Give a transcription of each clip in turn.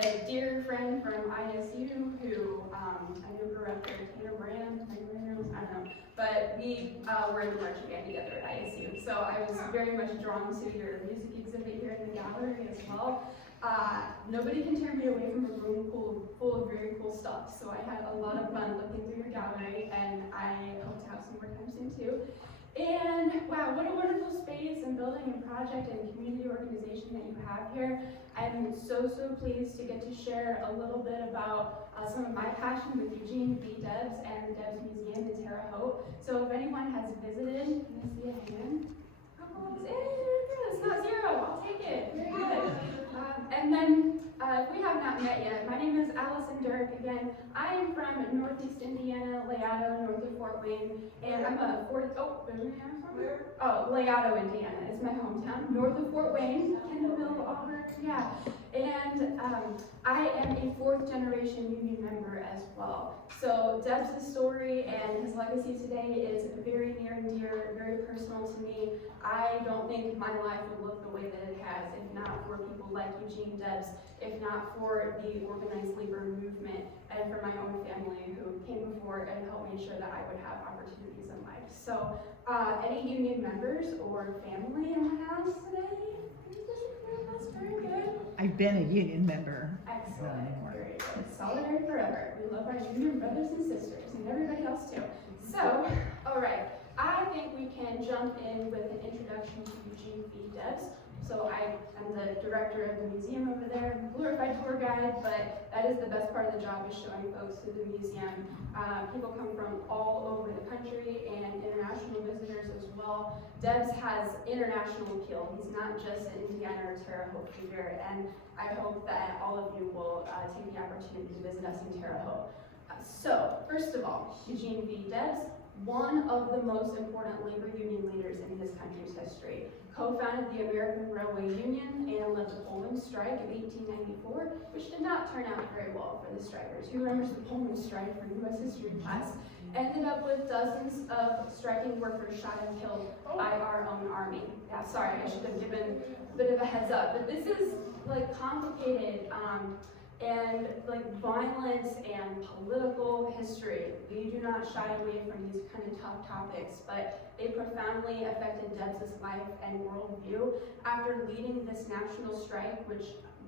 a dear friend from ISU who I knew her up there, Taylor Brand, I don't know, but we were in the marching band together at ISU. So I was very much drawn to your music exhibit here in the gallery as well. Nobody can tear me away from a room full of very cool stuff. So I had a lot of fun looking through your gallery, and I hope to have some more time soon too. And wow, what a wonderful space and building and project and community organization that you have here. I'm so pleased to get to share a little bit about some of my passion with Eugene V. Debs and the Debs Museum in Terre Haute. So if anyone has visited, can I see a hand? Oh, it's not zero, I'll take it, very good. And then, if we have not met yet, my name is Allison Duerk. Again, I am from Northeast Indiana, Layado, north of Fort Wayne, and I'm a Layado, Indiana is my hometown, north of Fort Wayne, Kendallville, Auburn, yeah. And I am a 4th generation union member as well. So Debs' story and his legacy today is very near and dear, very personal to me. I don't think my life would look the way that it has if not for people like Eugene Debs, if not for the organized labor movement, and for my own family who came before and helped make sure that I would have opportunities in life. So any union members or family in the house today? That's very good. I've been a union member. Excellent. Very good. Solidarity forever. We love our union brothers and sisters and everybody else too. So, all right. I think we can jump in with an introduction to Eugene V. Debs. So I am the director of the museum over there, glorified tour guide, but that is the best part of the job, is showing folks to the museum. People come from all over the country and international visitors as well. Debs has international appeal. He's not just an Indiana or Terre Haute figure, and I hope that all of you will take the opportunity to visit us in Terre Haute. So, first of all, Eugene V. Debs, one of the most important labor union leaders in this country's history. Co-founded the American Railway Union and led the Pullman strike of 1894, which did not turn out very well for the strikers. Who remembers the Pullman strike from U.S. history class? Ended up with dozens of striking workers shot and killed by our own army. Yeah, sorry, I should have given a bit of a heads up, but this is like complicated and like violence and political history. We do not shy away from these kind of tough topics, but they profoundly affected Debs' life and worldview after leading this national strike,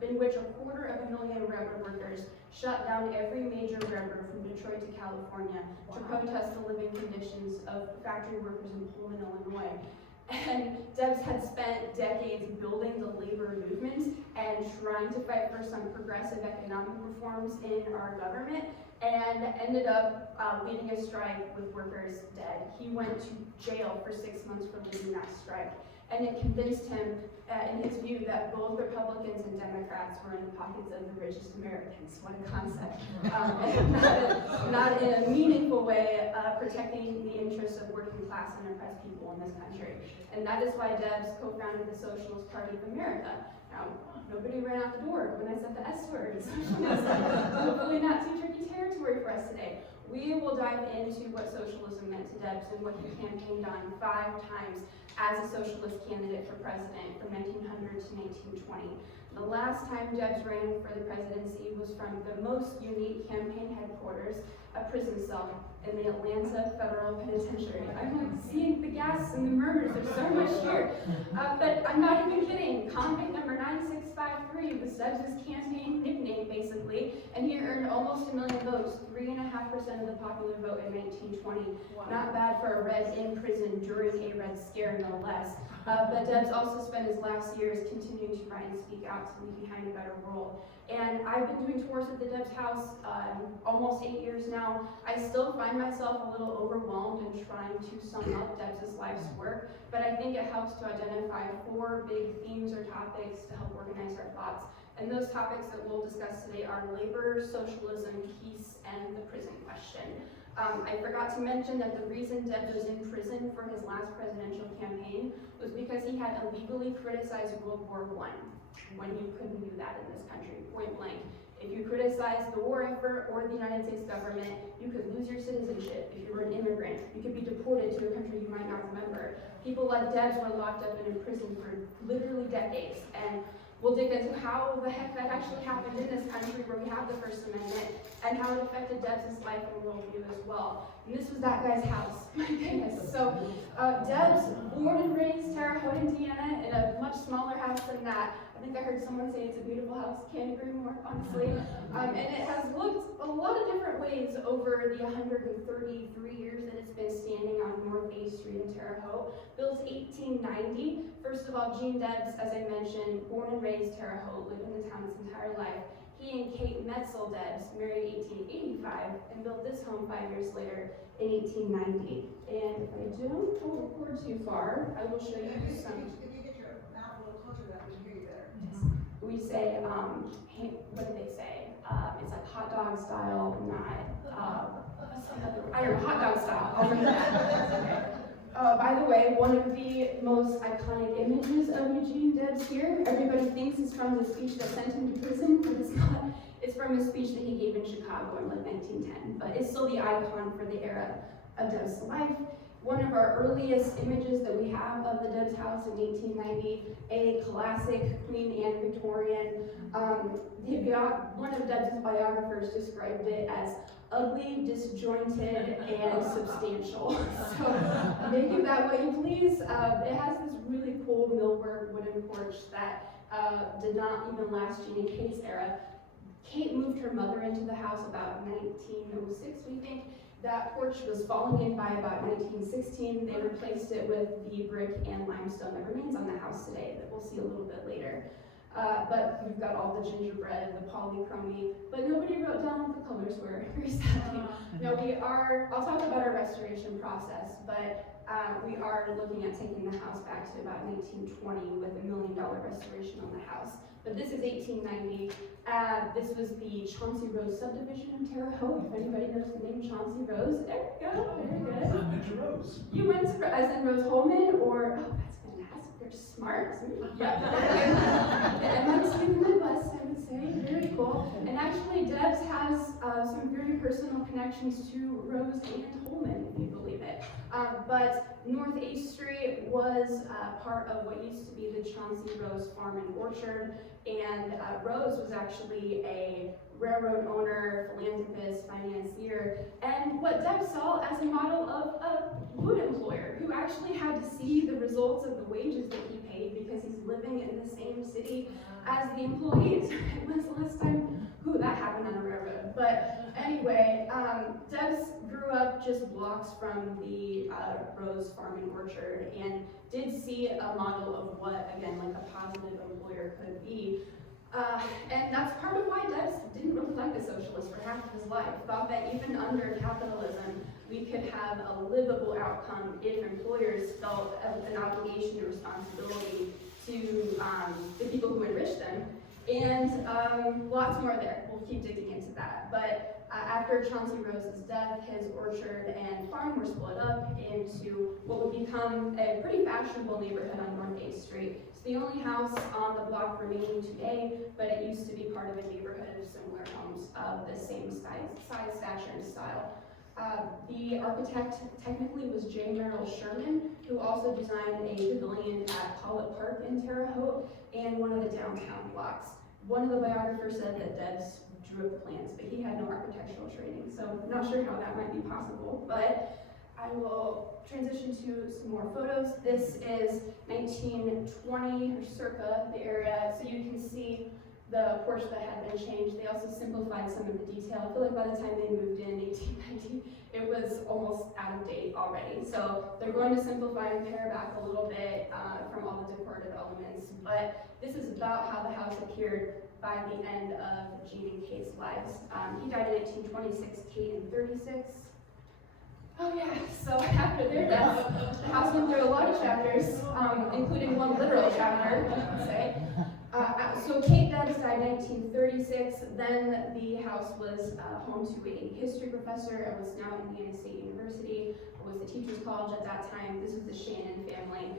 in which 250,000 railroad workers shut down every major railroad from Detroit to California to protest the living conditions of factory workers in Pullman, Illinois. And Debs had spent decades building the labor movement and trying to fight for some progressive economic reforms in our government, and ended up leading a strike with workers dead. He went to jail for 6 months for leading that strike, and it convinced him, in his view, that both Republicans and Democrats were in the pockets of the richest Americans. What a concept. And not in a meaningful way, protecting the interests of working class and oppressed people in this country. And that is why Debs co-founded the Socialist Party of America. Now, nobody ran out the door when I said the S word. Hopefully not too tricky territory for us today. We will dive into what socialism meant to Debs and what he campaigned on 5 times as a socialist candidate for president from 1900 to 1920. The last time Debs ran for the presidency was from the most unique campaign headquarters, a prison cell in the Atlanta Federal Penitentiary. I'm like seeing the gas and the murders, there's so much here. But I'm not even kidding. Convict number 9653 was Debs' campaign nickname, basically, and he earned almost 1 million votes, 3.5% of the popular vote in 1920. Wow. Not bad for a Red in prison during a Red Scare, no less. But Debs also spent his last years continuing to write and speak out to leave behind a better world. And I've been doing tours at the Debs house almost 8 years now. I still find myself a little overwhelmed in trying to sum up Debs' life's work, but I think it helps to identify 4 big themes or topics to help organize our thoughts. And those topics that we'll discuss today are labor, socialism, peace, and the prison question. I forgot to mention that the reason Debs was in prison for his last presidential campaign was because he had illegally criticized World War I, when you couldn't do that in this country, point blank. If you criticized the war effort or the United States government, you could lose your citizenship. If you were an immigrant, you could be deported to a country you might not remember. People like Debs were locked up and in prison for literally decades, and We'll dig into how the heck that actually happened in this country where we have the First Amendment and how it affected Debs' life and worldview as well. And this was that guy's house. My goodness. So Debs, born and raised Terre Haute, Indiana, in a much smaller house than that. I think I heard someone say it's a beautiful house. Can't agree more, honestly. And it has looked a lot of different ways over the 133 years that it's been standing on North A Street in Terre Haute. Built 1890. First of all, Gene Debs, as I mentioned, born and raised Terre Haute, lived in the town his entire life. He and Kate Metzel Debs married in 1885 and built this home 5 years later in 1890. And if I don't pull the cord too far, I will show you some. If you get your mouth a little closer to that, we can hear you better. We say, what do they say? It's like hot dog style, not, I don't know, hot dog style. I'll remember that. Okay. By the way, one of the most iconic images of Eugene Debs here, everybody thinks is from the speech that sent him to prison, but it's not. It's from a speech that he gave in Chicago in like 1910, but it's still the icon for the era of Debs' life. One of our earliest images that we have of the Debs house in 1890, a classic Queen Anne Victorian. One of Debs' biographers described it as ugly, disjointed, and substantial. So make it that way, please. It has this really cool millwork wooden porch that did not even last Gene and Kate's era. Kate moved her mother into the house about 1906, we think. That porch was falling in by about 1916. They replaced it with the brick and limestone that remains on the house today that we'll see a little bit later. But we've got all the gingerbread, the polychromy, but nobody wrote down what the colors were, very sadly. No, I'll talk about our restoration process, but we are looking at taking the house back to about 1920 with $1 million restoration on the house. But this is 1890. This was the Chauncey Rose subdivision in Terre Haute. If anybody knows the name Chauncey Rose, there we go, very good. I went to Rose. You went to, as in Rose Holman, or, oh, that's fantastic, they're smart. Yep. And that's in the Midwest, I would say, very cool. And actually, Debs has some very personal connections to Rose and Holman, if you believe it. But North 8th Street was part of what used to be the Chauncey Rose Farm and Orchard, and Rose was actually a railroad owner, philanthropist, financier, and what Debs saw as a model of a wood employer who actually had to see the results of the wages that he paid because he's living in the same city as the employees. When's the last time that happened on a railroad? But anyway, Debs grew up just blocks from the Rose Farm and Orchard and did see a model of what, again, like a positive employer could be. And that's part of why Debs didn't really like the socialists for half of his life. Thought that even under capitalism, we could have a livable outcome if employers felt an obligation and responsibility to the people who enrich them. And lots more there. We'll keep digging into that. But after Chauncey Rose's death, his orchard and farm were split up into what would become a pretty fashionable neighborhood on North 8th Street. It's the only house on the block remaining today, but it used to be part of a neighborhood of similar homes of the same size, stature, and style. The architect technically was J. Merrill Sherman, who also designed a pavilion at Pollitt Park in Terre Haute and one of the downtown blocks. One of the biographers said that Debs drew up the plans, but he had no architectural training, so I'm not sure how that might be possible, but I will transition to some more photos. This is 1920 or circa the area, so you can see the porch that had been changed. They also simplified some of the detail. I feel like by the time they moved in 1890, it was almost out of date already. So they're going to simplify and pare back a little bit from all the decorative elements. But this is about how the house appeared by the end of Gene and Kate's lives. He died in 1826, Kate in 36. Oh yeah, so after their death, the house went through a lot of chapters, including one literal chapter, you could say. So Kate Debs died in 1936. Then the house was home to a history professor. It was now Indiana State University. It was the Teachers College at that time. This was the Shannon family.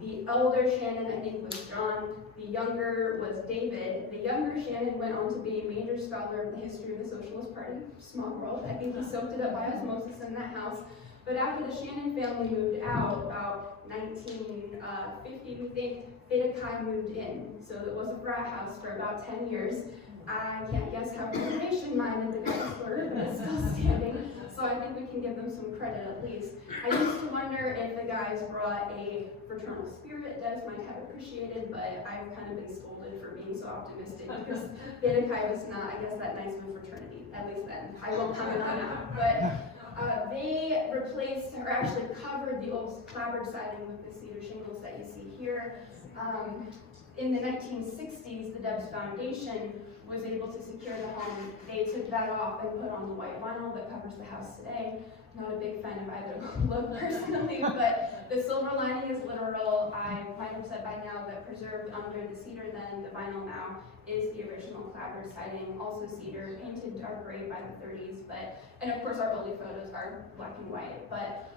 The elder Shannon, I think, was John. The younger was David. The younger Shannon went on to be a major scholar of the history of the Socialist Party. Small world. I think he soaked it up by osmosis in that house. But after the Shannon family moved out, about 1950, we think, Theta Chi moved in. So it was a frat house for about 10 years. I can't guess how preservation-minded the guys were, but it's still standing. So I think we can give them some credit at least. I used to wonder if the guys brought a fraternal spirit Debs might have appreciated, but I've kind of been scolded for being so optimistic because Theta Chi was not, I guess, that nice of a fraternity, at least then. I won't comment on that. But they replaced, or actually covered the old clapboard siding with the cedar shingles that you see here. In the 1960s, the Debs Foundation was able to secure the home. They took that off and put on the white vinyl that covers the house today. Not a big fan of either look personally, but the silver lining is literal. I might have said by now that preserved under the cedar then, the vinyl now, is the original clapboard siding, also cedar, painted dark gray by the 30s, and of course our early photos are black and white, but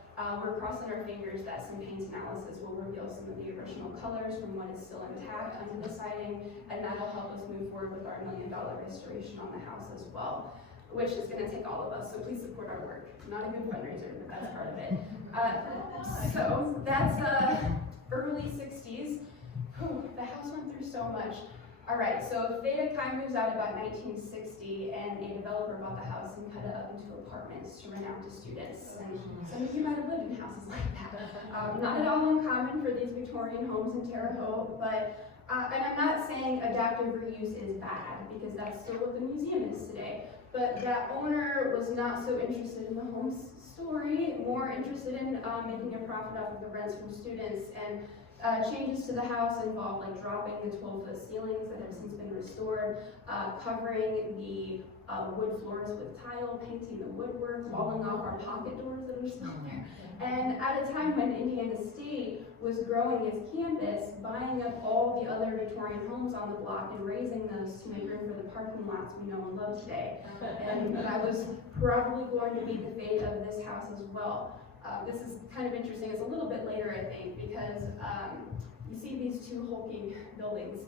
we're crossing our fingers that some paint analysis will reveal some of the original colors from what is still intact under the siding, and that'll help us move forward with our $1 million restoration on the house as well, which is going to take all of us, so please support our work. Not a good fundraiser, but that's part of it. So that's early 60s. Whew, the house went through so much. All right, so Theta Chi moves out about 1960, and a developer bought the house and cut it up into apartments to rent out to students. And some of you might have lived in houses like that. Not at all uncommon for these Victorian homes in Terre Haute, but, and I'm not saying adaptive reuse is bad, because that's still what the museum is today. But that owner was not so interested in the home's story, more interested in making a profit off of the rents from students. And changes to the house involved like dropping the 12-foot ceilings that have since been restored, covering the wood floors with tile, painting the woodwork, walling off our pocket doors that are still there. And at a time when Indiana State was growing its campus, buying up all the other Victorian homes on the block and raising those to make room for the parking lots we know and love today. And that was probably going to be the fate of this house as well. This is kind of interesting. It's a little bit later, I think, because you see these two hulking buildings.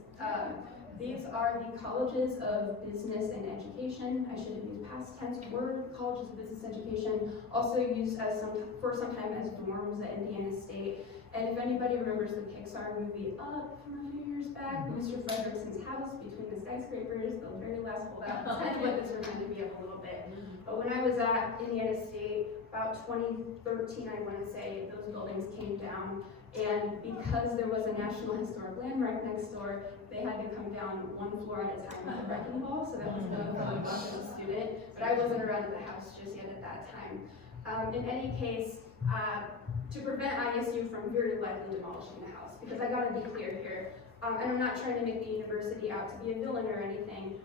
These are the colleges of business and education. I should have used past tense word, colleges of business education, also used as for some time as dorms at Indiana State. And if anybody remembers the Pixar movie Up from a few years back, Mr. Frederickson's house between the skyscrapers, the very last holdout, that's kind of what this reminded me of a little bit. But when I was at Indiana State, about 2013, I want to say, those buildings came down. And because there was a National Historic Landmark next door, they had to come down one floor at a time with a wrecking ball, so that was another fun watch as a student. But I wasn't around at the house just yet at that time. In any case, to prevent ISU from very likely demolishing the house, because I gotta be clear here, and I'm not trying to make the university out to be a villain or anything,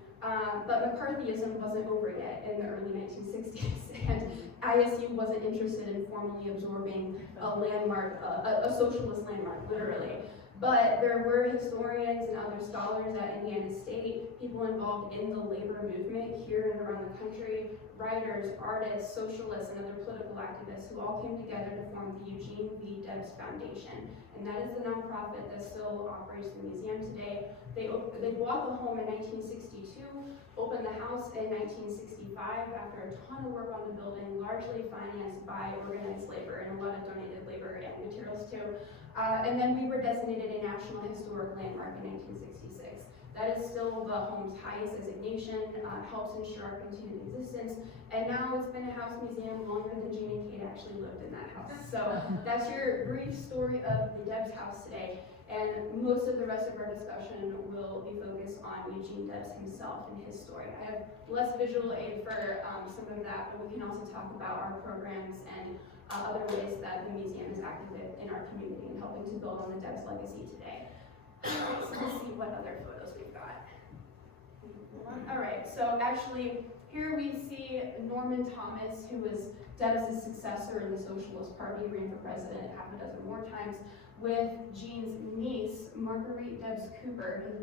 but McCarthyism wasn't over yet in the early 1960s, and ISU wasn't interested in formally absorbing a landmark, a socialist landmark, literally. But there were historians and other scholars at Indiana State, people involved in the labor movement here and around the country, writers, artists, socialists, and other political activists who all came together to form the Eugene V. Debs Foundation. And that is the nonprofit that still operates the museum today. They bought the home in 1962, opened the house in 1965 after a ton of work on the building, largely financed by organized labor and a lot of donated labor and materials too. And then we were designated a National Historic Landmark in 1966. That is still the home's highest designation, helps ensure our continued existence, and now it's been a house museum longer than Gene and Kate actually lived in that house. So that's your brief story of the Debs house today, and most of the rest of our discussion will be focused on Eugene Debs himself and his story. I have less visual aid for some of that, but we can also talk about our programs and other ways that the museum is active in our community and helping to build on the Debs legacy today. So let's see what other photos we've got. All right, so actually here we see Norman Thomas, who was Debs' successor in the Socialist Party, ran for president half a dozen more times, with Gene's niece, Marguerite Debs Cooper,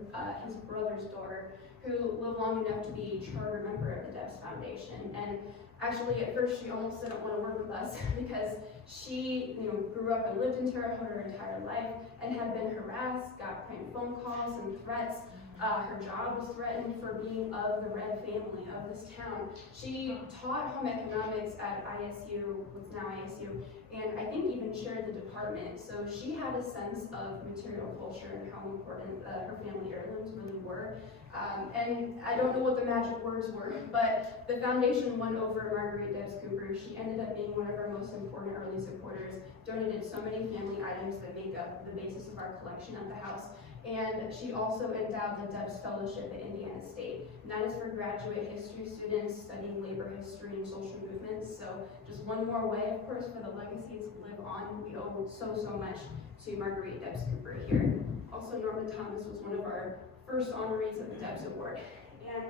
his brother's daughter, who lived long enough to be a charter member of the Debs Foundation. And actually, at first, she almost didn't want to work with us because she, grew up and lived in Terre Haute her entire life and had been harassed, got prank phone calls and threats Her job was threatened for being of the Red family of this town. She taught home economics at ISU, what's now ISU, and I think even chaired the department. So she had a sense of material culture and how important her family heirlooms really were. And I don't know what the magic words were, but the foundation won over Marguerite Debs Cooper. She ended up being one of our most important early supporters, donated so many family items that make up the basis of our collection at the house. And she also endowed the Debs Fellowship at Indiana State. And that is for graduate history students studying labor history and social movements. So just one more way, of course, for the legacies to live on. We owe so much to Marguerite Debs Cooper here. Also, Norma Thomas was one of our first honorees of the Debs Award. And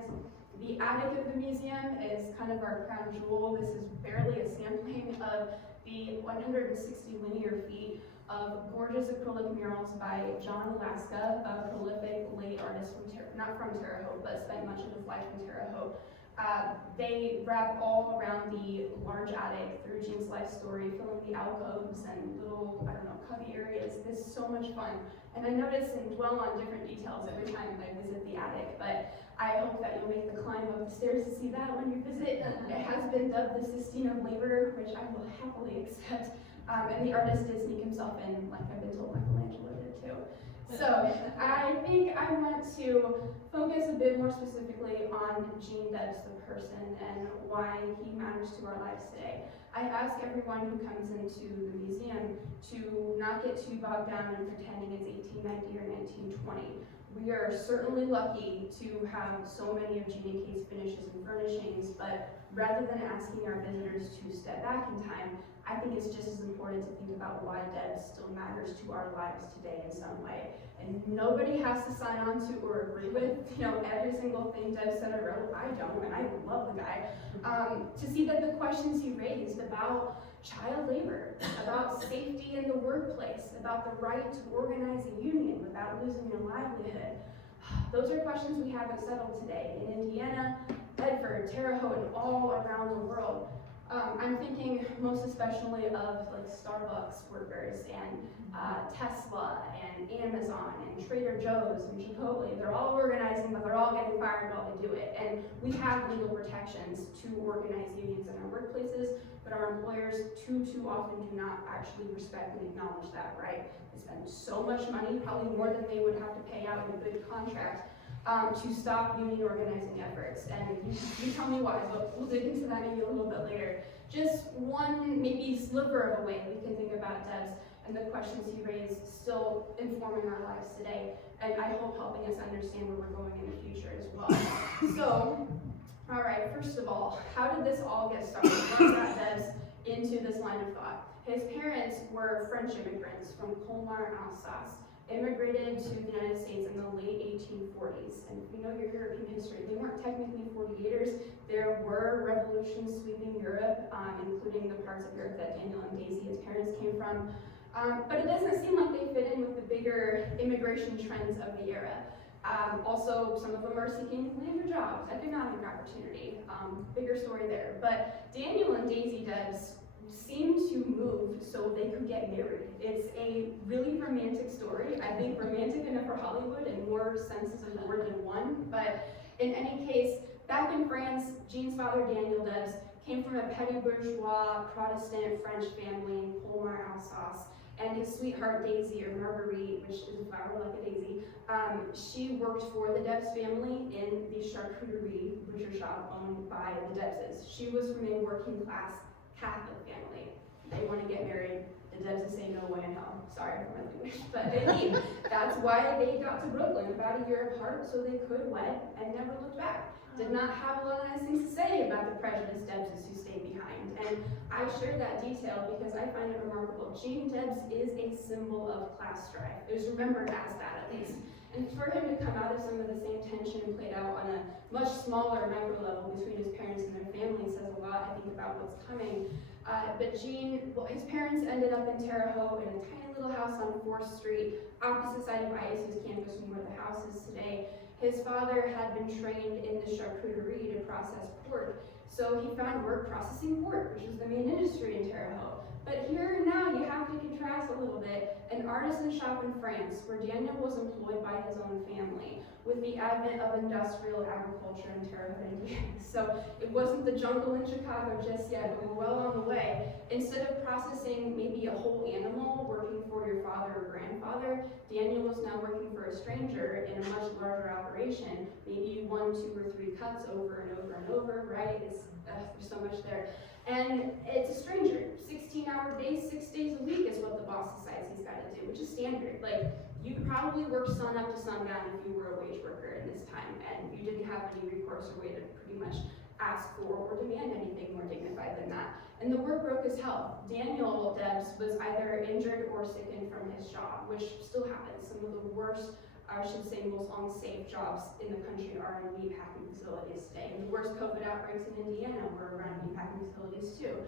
the attic of the museum is kind of our crown jewel. This is barely a sampling of the 160 linear feet of gorgeous acrylic murals by John Alaska, a prolific late artist not from Terre Haute, but spent much of his life in Terre Haute. They wrap all around the large attic through Jean's life story, filling the alcoves and little, cubby areas. It's so much fun. And I notice and dwell on different details every time I visit the attic, but I hope that you'll make the climb up the stairs to see that when you visit. It has been dubbed the Sistine of Labor, which I will happily accept. And the artist did sneak himself in, like I've been told Michelangelo did too. So I think I want to focus a bit more specifically on Eugene Debs, the person, and why he matters to our lives today. I ask everyone who comes into the museum to not get too bogged down in pretending it's 1890 or 1920. We are certainly lucky to have so many of Gene and Kate's finishes and furnishings, but rather than asking our visitors to step back in time, I think it's just as important to think about why Debs still matters to our lives today in some way. And nobody has to sign on to or agree with, every single thing Debs said or wrote. I don't, and I love the guy. To see that the questions he raised about child labor, about safety in the workplace, about the right to organize a union without losing your livelihood, those are questions we haven't settled today in Indiana, Bedford, Terre Haute, and all around the world. I'm thinking most especially of like Starbucks workers and Tesla and Amazon and Trader Joe's and Chipotle. They're all organizing, but they're all getting fired while they do it. And we have legal protections to organize unions in our workplaces, but our employers too often do not actually respect and acknowledge that right. They spend so much money, probably more than they would have to pay out in a good contract, to stop union organizing efforts. And you tell me why, but we'll dig into that maybe a little bit later. Just one maybe sliver of a way we can think about Debs and the questions he raised still informing our lives today, and I hope helping us understand where we're going in the future as well. So, all right, first of all, how did this all get started? What got Debs into this line of thought? His parents were French immigrants from Colmar, Alsace, immigrated to the United States in the late 1840s. And if you know your European history, they weren't technically 48ers. There were revolutions sweeping Europe, including the parts of Europe that Daniel and Daisy, his parents, came from. But it doesn't seem like they fit in with the bigger immigration trends of the era. Also, some of them are seeking labor jobs, economic opportunity, bigger story there. But Daniel and Daisy Debs seemed to move so they could get married. It's a really romantic story. I think romantic enough for Hollywood in more senses of the word than one. But in any case, back in France, Jean's father, Daniel Debs, came from a petty bourgeois Protestant French family in Colmar, Alsace. And his sweetheart, Daisy, or Marguerite, which is a flower like a daisy, she worked for the Debs family in the charcuterie butcher shop owned by the Debses. She was from a working class Catholic family. They want to get married. The Debses say no way in hell. Sorry for my language, but they leave. That's why they got to Brooklyn about a year apart, so they could wed and never look back. Did not have a lot of nice things to say about the prejudiced Debses who stayed behind. And I share that detail because I find it remarkable. Gene Debs is a symbol of class strife. It was remembered as that, at least. And for him to come out of some of the same tension played out on a much smaller macro level between his parents and their family says a lot, I think, about what's coming. But Gene, his parents ended up in Terre Haute in a tiny little house on 4th Street, opposite side of ISU's campus from where the house is today. His father had been trained in the charcuterie to process pork, So he found work processing pork, which was the main industry in Terre Haute. But here and now you have to contrast a little bit an artisan shop in France where Daniel was employed by his own family with the advent of industrial agriculture in Terre Haute, Indiana. So it wasn't the jungle in Chicago just yet, but we're well on the way. Instead of processing maybe a whole animal working for your father or grandfather, Daniel was now working for a stranger in a much larger operation, maybe 1, 2, or 3 cuts over and over and over, right? There's so much there. And it's a stranger. 16-hour days, 6 days a week is what the boss decides he's got to do, which is standard. Like, you could probably work sun up to sundown if you were a wage worker in this time, and you didn't have any recourse or way to pretty much ask for or demand anything more dignified than that. And the work broke his health. Daniel Debs was either injured or sickened from his job, which still happens. Some of the worst, I should say, most unsafe jobs in the country are in meatpacking facilities today. And the worst COVID outbreaks in Indiana were around meatpacking facilities too.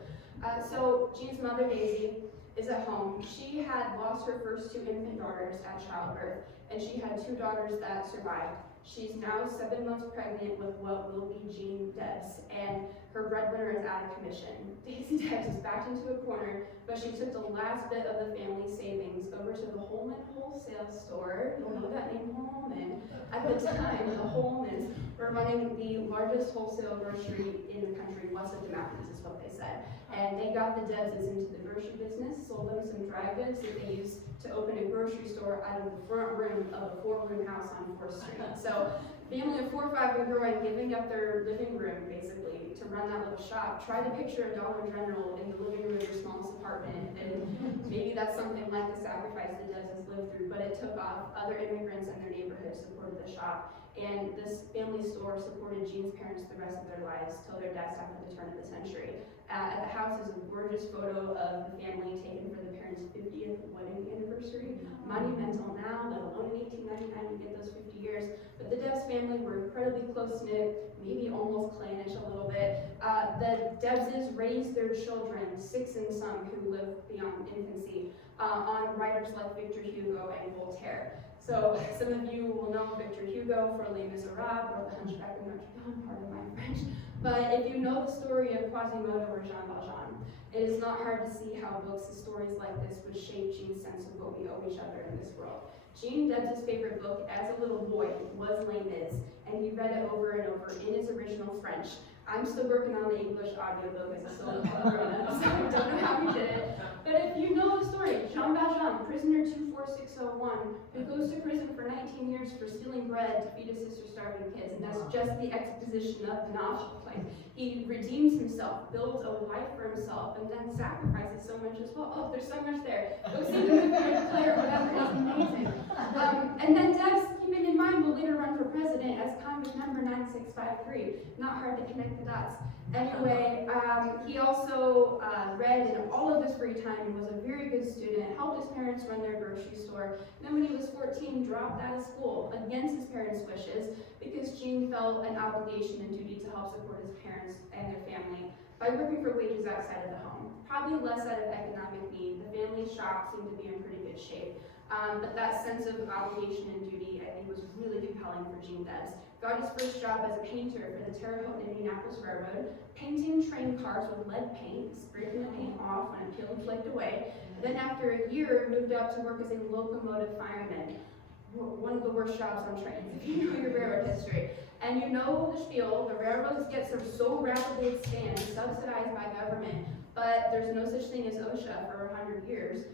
So Jean's mother, Daisy, is at home. She had lost her first 2 infant daughters at childbirth, and she had 2 daughters that survived. She's now 7 months pregnant with what will be Jean Debs, and her breadwinner is out of commission. Daisy Debs is backed into a corner, but she took the last bit of the family savings over to the Holman wholesale store. You'll know that name, Holman. At the time, the Holmans were running the largest wholesale grocery in the country, west of the mountains, is what they said. And they got the Debses into the grocery business, sold them some dry goods that they used to open a grocery store out of the front room of a 4-room house on 4th Street. So family of 4 or 5 and growing, giving up their living room basically to run that little shop. Try to picture a Dollar General in the living room of your smallest apartment, and maybe that's something like the sacrifice the Debses lived through, but it took off. Other immigrants in their neighborhood supported the shop, and this family store supported Jean's parents the rest of their lives till their deaths after the turn of the century. At the house is a gorgeous photo of the family taken for the parents' 50th wedding anniversary. Monumental now, let alone in 1899 to get those 50 years. But the Debs family were incredibly close-knit, maybe almost clannish a little bit. The Debses raised their children, 6 and some who lived beyond infancy, on writers like Victor Hugo and Voltaire. So some of you will know Victor Hugo for Les Miserables or The Hunchback of Notre Dame, pardon my French. But if you know the story of Quasimodo or Jean Valjean, it is not hard to see how books and stories like this would shape Jean's sense of what we owe each other in this world. Jean Debs' favorite book as a little boy was Les Mis, and he read it over and over in his original French. I'm still working on the English audiobook as a solo grown-up, so I don't know how he did it. But if you know the story, Jean Valjean, prisoner 24601, who goes to prison for 19 years for stealing bread to feed his sister's starving kids, and that's just the exposition of the novel. Like, he redeems himself, builds a life for himself, and then sacrifices so much as well. Oh, there's so much there. Go see the movie or play or whatever, it's amazing. And then Debs, keeping in mind, will later run for president as convict number 9653. Not hard to connect the dots. Anyway, he also read in all of his free time and was a very good student, helped his parents run their grocery store. And then when he was 14, dropped out of school against his parents' wishes because Jean felt an obligation and duty to help support his parents and their family by working for wages outside of the home. Probably less out of economic need. The family shop seemed to be in pretty good shape. But that sense of obligation and duty, I think, was really compelling for Jean Debs. Got his first job as a painter for the Terre Haute and Indianapolis Railroad, painting train cars with lead paint, scraping the paint off when it peeled and flaked away. Then after a year, moved up to work as a locomotive fireman. One of the worst jobs on trains, if you know your railroad history. And you know the spiel, the railroads get so rapidly expand, subsidized by government, but there's no such thing as OSHA for 100 years.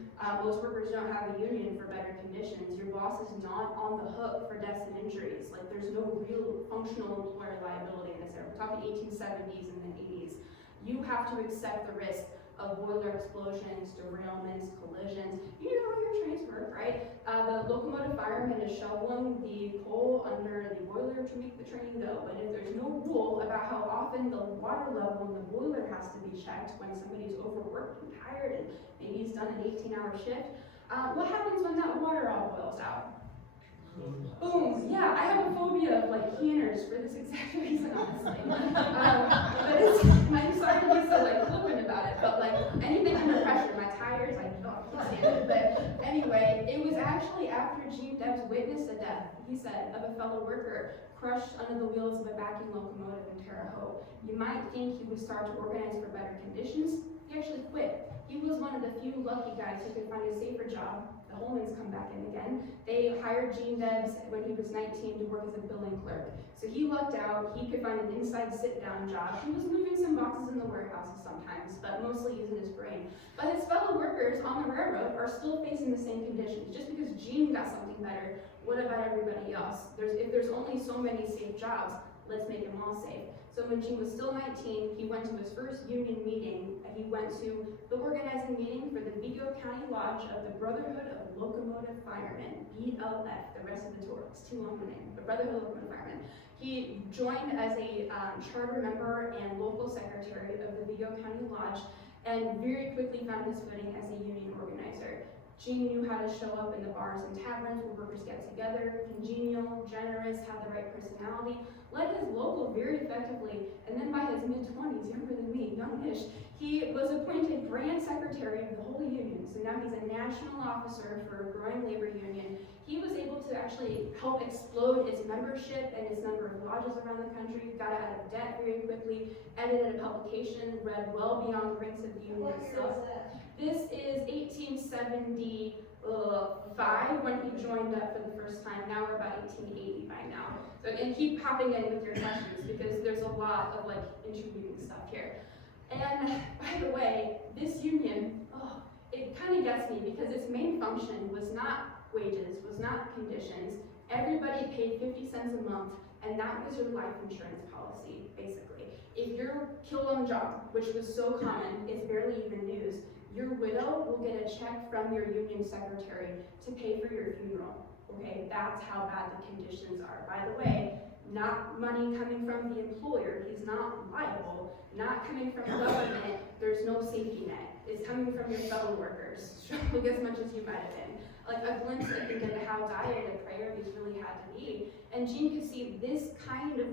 Most workers don't have a union for better conditions. Your boss is not on the hook for deaths and injuries. Like, there's no real functional employer liability in this era. We're talking 1870s and the 80s. You have to accept the risk of boiler explosions, derailments, collisions. You know how your trains work, right? The locomotive fireman is shoveling the coal under the boiler to make the train go, but if there's no rule about how often the water level in the boiler has to be checked when somebody's overworked and tired and maybe he's done an 18-hour shift, what happens when that water all boils out? Boom. Yeah, I have a phobia of like canners for this exact reason, honestly. But it's, I'm sorry to be so like flippant about it, but like anything under pressure, my tires, like, oh, I can't stand it. But anyway, it was actually after Jean Debs witnessed a death, he said, of a fellow worker crushed under the wheels of a backing locomotive in Terre Terre Haute. You might think he would start to organize for better conditions. He actually quit. He was one of the few lucky guys who could find a safer job. The Holmans come back in again. They hired Gene Debs when he was 19 to work as a billing clerk. So he lucked out. He could find an inside sit-down job. He was moving some boxes in the warehouses sometimes, but mostly using his brain. But his fellow workers on the railroad are still facing the same conditions. Just because Gene got something better, what about everybody else? If there's only so many safe jobs, let's make them all safe. So when Gene was still 19, he went to his first union meeting. He went to the organizing meeting for the Vigo County Lodge of the Brotherhood of Locomotive Firemen, BLF. The rest of the tour, it's too long a name, the Brotherhood of Locomotive Firemen. He joined as a charter member and local secretary of the Vigo County Lodge, and very quickly found his footing as a union organizer. Gene knew how to show up in the bars and taverns where workers get together, congenial, generous, had the right personality, led his local very effectively, and then by his mid-20s, younger than me, youngish, he was appointed grand secretary of the whole union. So now he's a national officer for a growing labor union. He was able to actually help explode its membership and its number of lodges around the country, got out of debt very quickly, edited a publication, read well beyond the ranks of the union What year itself. was that? This is 1875 when he joined up for the first time. Now we're about 1880 by now. So, and keep hopping in with your questions because there's a lot of like intriguing stuff here. And by the way, this union, it kind of gets me because its main function was not wages, was not conditions. Everybody paid 50 cents a month, and that was your life insurance policy, basically. If you're killed on the job, which was so common, it's barely even news, your widow will get a check from your union secretary to pay for your funeral. Okay, that's how bad the conditions are. By the way, not money coming from the employer, he's not liable, not coming from government, there's no safety net. It's coming from your fellow workers, struggle as much as you might have been. Like a glimpse into how dire the priorities really had to be. And Gene could see this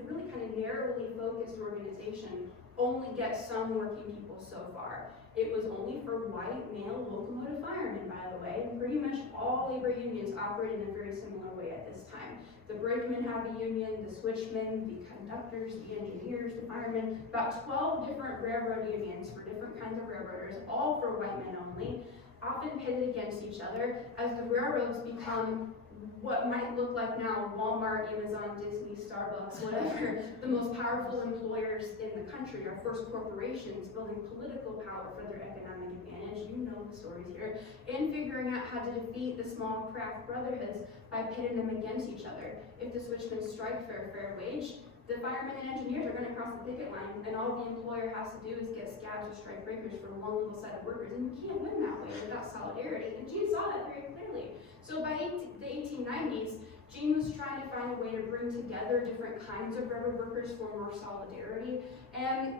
really narrowly focused organization only get some working people so far. It was only for white male locomotive firemen, by the way. Pretty much all labor unions operate in a very similar way at this time. The brakemen have a union, the switchmen, the conductors, the engineers, the firemen, about 12 different railroad unions for different kinds of railroaders, all for white men only, often pitted against each other as the railroads become what might look like now Walmart, Amazon, Disney, Starbucks, whatever, the most powerful employers in the country, our first corporations building political power for their economic advantage, you know the stories here, and figuring out how to defeat the small craft brotherhoods by pitting them against each other. If the switchmen strike for a fair wage, the firemen and engineers are going to cross the picket line, and all the employer has to do is get scabs or strike breakers for one little set of workers, and you can't win that way without solidarity, and Gene saw that very clearly. So by the 1890s, Gene was trying to find a way to bring together different kinds of railroad workers for more solidarity, and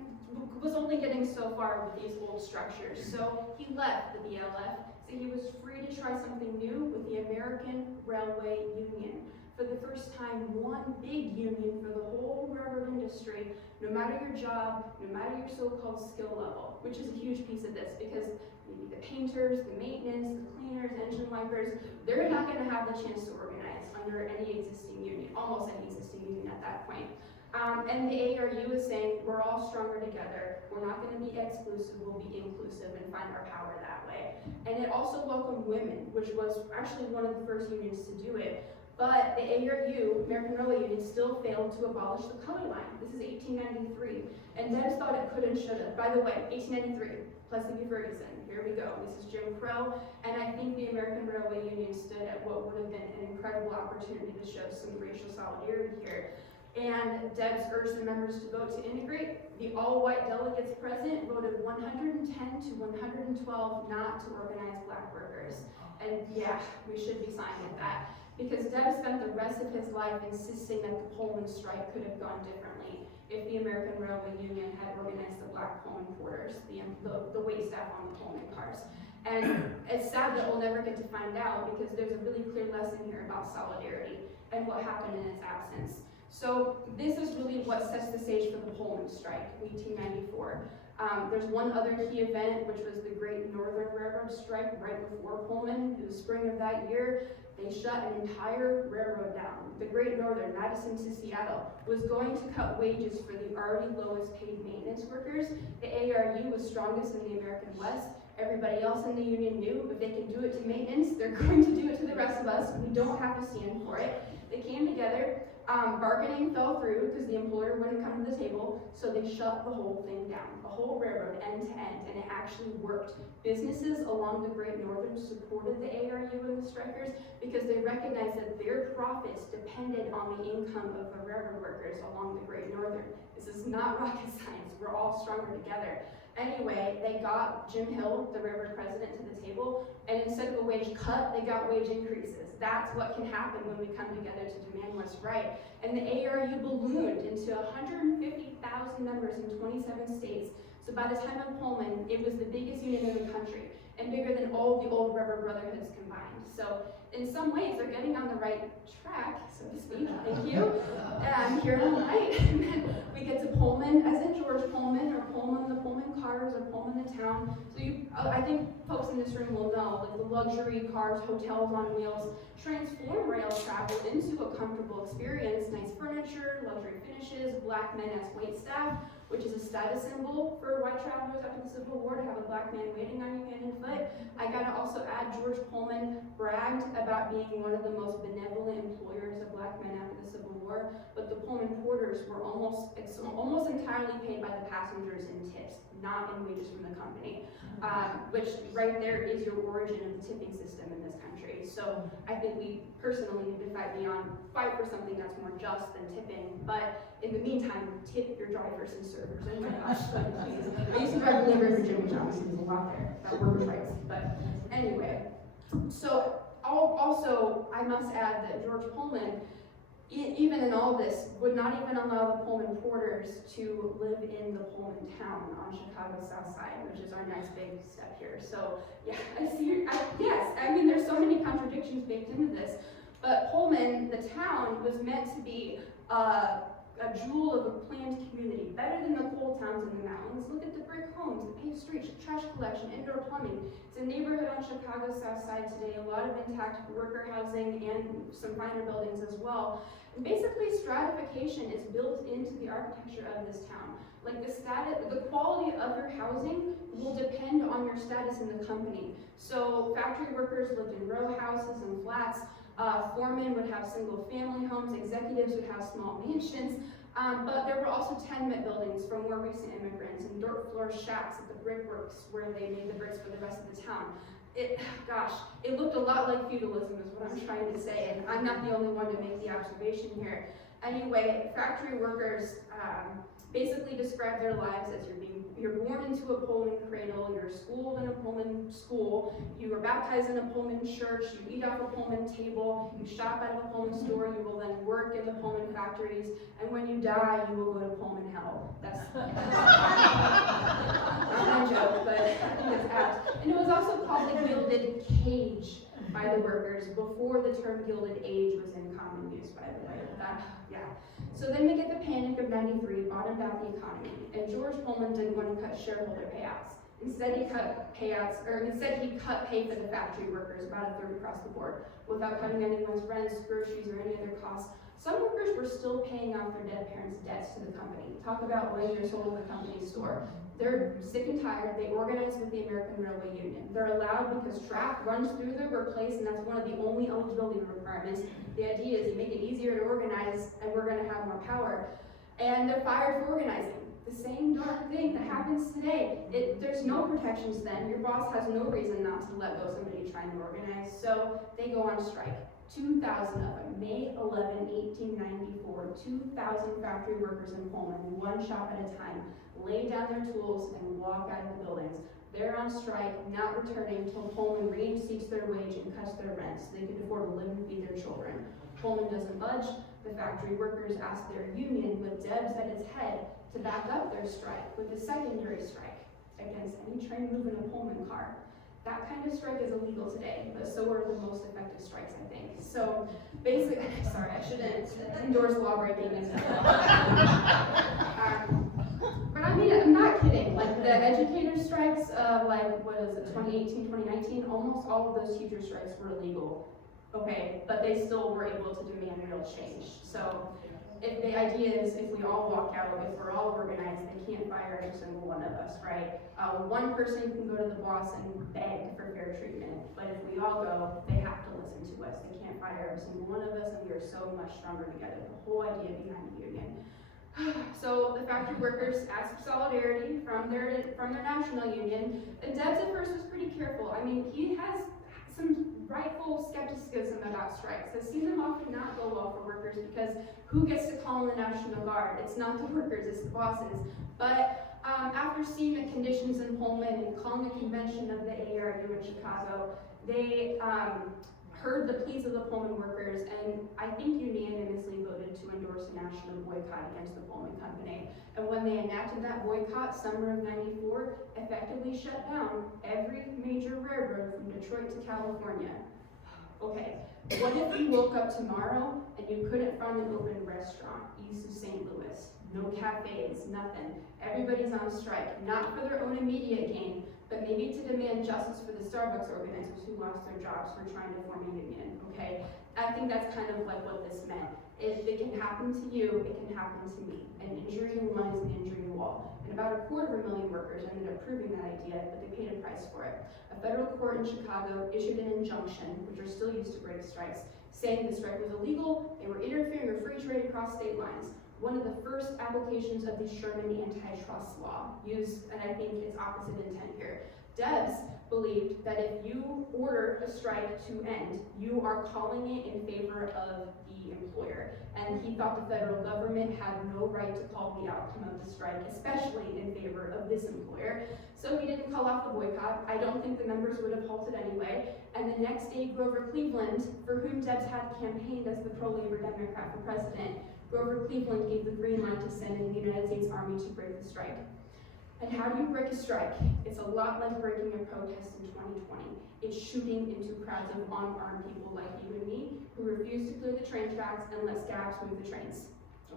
was only getting so far with these old structures. So he left the BLF, so he was free to try something new with the American Railway Union. For the first time, one big union for the whole railroad industry, no matter your job, no matter your so-called skill level, which is a huge piece of this because maybe the painters, the maintenance, the cleaners, engine wipers, they're not going to have the chance to organize under any existing union, almost any existing union at that point. And the ARU is saying, we're all stronger together, we're not going to be exclusive, we'll be inclusive and find our power that way. And it also welcomed women, which was actually one of the first unions to do it. But the ARU, American Railway Union, still failed to abolish the color line. This is 1893, and Debs thought it could and should have. By the way, 1893, Plessy v. Ferguson, here we go. This is Jim Crow, and I think the American Railway Union stood at what would have been an incredible opportunity to show some racial solidarity here. And Debs urged the members to vote to integrate. The all-white delegates present voted 110 to 112 not to organize black workers. And yeah, we should be signed with that. Because Debs spent the rest of his life insisting that the Pullman strike could have gone differently if the American Railway Union had organized the black Pullman porters, the wait staff on the Pullman cars. And it's sad that we'll never get to find out because there's a really clear lesson here about solidarity and what happened in its absence. So this is really what sets the stage for the Pullman strike, 1894. There's one other key event, which was the Great Northern Railroad strike right before Pullman. It was spring of that year. They shut an entire railroad down. The Great Northern, Madison to Seattle, was going to cut wages for the already lowest paid maintenance workers. The ARU was strongest in the American West. Everybody else in the union knew if they can do it to maintenance, they're going to do it to the rest of us. We don't have to stand for it. They came together. Bargaining fell through because the employer wouldn't come to the table, so they shut the whole thing down, the whole railroad end to end, and it actually worked. Businesses along the Great Northern supported the ARU and the strikers because they recognized that their profits depended on the income of the railroad workers along the Great Northern. This is not rocket science. We're all stronger together. Anyway, they got Jim Hill, the railroad president, to the table, and instead of a wage cut, they got wage increases. That's what can happen when we come together to demand what's right. And the ARU ballooned into 150,000 members in 27 states. So by the time of Pullman, it was the biggest union in the country and bigger than all the old railroad brotherhoods combined. So in some ways, they're getting on the right track, so to speak. Thank you. And here tonight, and then we get to Pullman, as in George Pullman, or Pullman, the Pullman cars, or Pullman, the town. So I think folks in this room will know, like the luxury cars, hotels on wheels, transform rail travel into a comfortable experience. Nice furniture, luxury finishes, black men as wait staff, which is a status symbol for white travelers after the Civil War, to have a black man waiting on you hand and foot. I gotta also add, George Pullman bragged about being one of the most benevolent employers of black men after the Civil War, but the Pullman porters were almost entirely paid by the passengers in tips, not in wages from the company, which right there is your origin of the tipping system in this country. So I think we personally need to fight for something that's more just than tipping, but in the meantime, tip your drivers and servers. Oh my gosh, please. I used to drive delivery for Jimmy John's, there's a lot there, that workers' rights. But anyway, so also I must add that George Pullman, even in all this, would not even allow the Pullman porters to live in the Pullman town on Chicago's south side, which is our next big step here. So yeah, I mean, there's so many contradictions baked into this, but Pullman, the town, was meant to be a jewel of a planned community, better than the coal towns in the mountains. Look at the brick homes, the paved streets, trash collection, indoor plumbing. It's a neighborhood on Chicago's south side today, a lot of intact worker housing and some finer buildings as well. And basically, stratification is built into the architecture of this town. Like the quality of your housing will depend on your status in the company. So factory workers lived in row houses and flats. Foremen would have single family homes, executives would have small mansions, but there were also tenement buildings for more recent immigrants and dirt floor shacks at the brickworks where they made the bricks for the rest of the town. It looked a lot like feudalism is what I'm trying to say, and I'm not the only one to make the observation here. Anyway, factory workers basically describe their lives as you're born into a Pullman cradle, you're schooled in a Pullman school, you were baptized in a Pullman church, you eat off a Pullman table, you shop at a Pullman store, you will then work in the Pullman factories, and when you die, you will go to Pullman hell. That's not my joke, but I think it's apt. And it was also called the Gilded Cage by the workers before the term Gilded Age was in common use, by the way. So then we get the Panic of '93, bottomed out the economy, and George Pullman didn't want to cut shareholder payouts. Instead, he cut pay for the factory workers, about a third across the board, without cutting anyone's rents, groceries, or any other costs. Some workers were still paying off their dead parents' debts to the company. Talk about when you're sold the company's store. They're sick and tired. They organize with the American Railway Union. They're allowed because track runs through their workplace, and that's one of the only eligibility requirements. The idea is you make it easier to organize, and we're going to have more power. And they're fired for organizing. The same darn thing that happens today. There's no protections then. Your boss has no reason not to let go somebody trying to organize, so they go on strike. 2,000 of them, May 11, 1894, 2,000 factory workers in Pullman, one shop at a time, lay down their tools and walk out of the buildings. They're on strike, not returning until Pullman reinstates their wage and cuts their rent so they can afford to live and feed their children. Pullman doesn't budge. The factory workers ask their union, with Debs at its head, to back up their strike with a secondary strike against any train moving a Pullman car. That kind of strike is illegal today, but so are the most effective strikes, I think. So basically, sorry, I shouldn't endorse law breaking and stuff. But I mean, I'm not kidding. Like the educator strikes, 2018, 2019, almost all of those teacher strikes were illegal. okay? But they still were able to demand real change. So if the idea is if we all walk out, if we're all organized, they can't fire every single one of us, right? One person can go to the boss and beg for fair treatment, but if we all go, they have to listen to us. They can't fire every single one of us, and we are so much stronger together. The whole idea behind the union. So the factory workers asked for solidarity from their national union. And Debs at first was pretty careful. I mean, he has some rightful skepticism about strikes. I've seen them often not go well for workers because who gets to call in the National Guard? It's not the workers, it's the bosses. But after seeing the conditions in Pullman and calling a convention of the ARU in Chicago, they heard the pleas of the Pullman workers, and I think unanimously voted to endorse a national boycott against the Pullman company. And when they enacted that boycott, summer of '94, effectively shut down every major railroad from Detroit to California. Okay, what if you woke up tomorrow and you couldn't find an open restaurant east of St. Louis? No cafes, nothing. Everybody's on strike, not for their own immediate gain, but maybe to demand justice for the Starbucks organizers who lost their jobs for trying to form a union, okay? I think that's kind of like what this meant. If it can happen to you, it can happen to me. An injury in one is an injury to all. And about 250,000 workers ended up proving that idea, but they paid a price for it. A federal court in Chicago issued an injunction, which are still used to break strikes, saying the strike was illegal, they were interfering with free trade across state lines. One of the first applications of the Sherman antitrust law used, and I think it's opposite intent here. Debs believed that if you order a strike to end, you are calling it in favor of the employer. And he thought the federal government had no right to call the outcome of the strike, especially in favor of this employer. So he didn't call off the boycott. I don't think the members would have halted anyway. And the next day, Grover Cleveland, for whom Debs had campaigned as the pro-labor Democrat for president, Grover Cleveland gave the green light to send in the United States Army to break the strike. And how do you break a strike? It's a lot like breaking a protest in 2020. It's shooting into crowds of unarmed people like you and me who refuse to clear the train tracks unless Gabs move the trains.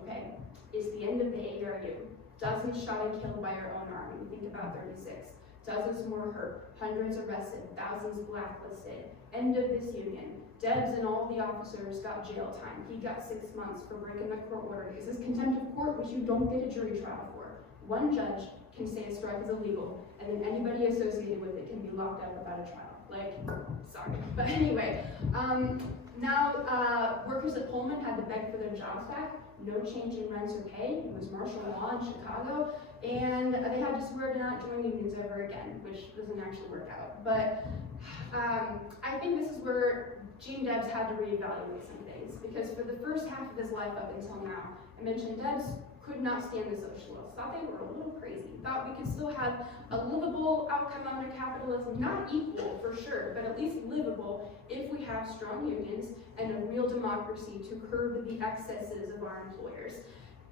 Okay? It's the end of the ARU. Dozens shot and killed by our own army. Think about 36. Dozens more hurt. Hundreds arrested. Thousands blacklisted. End of this union. Debs and all the officers got jail time. He got 6 months for breaking the court order. This is contempt of court, which you don't get a jury trial for. One judge can say a strike is illegal, and then anybody associated with it can be locked up without a trial. Like, sorry. But anyway, now workers at Pullman had to beg for their jobs back. No change in rents or pay. It was martial law in Chicago, and they had to swear to not join unions ever again, which doesn't actually work out. But I think this is where Gene Debs had to reevaluate some things, because for the first half of his life up until now, I mentioned Debs could not stand the socialists, thought they were a little crazy, thought we could still have a livable outcome under capitalism, not equal for sure, but at least livable if we have strong unions and a real democracy to curb the excesses of our employers.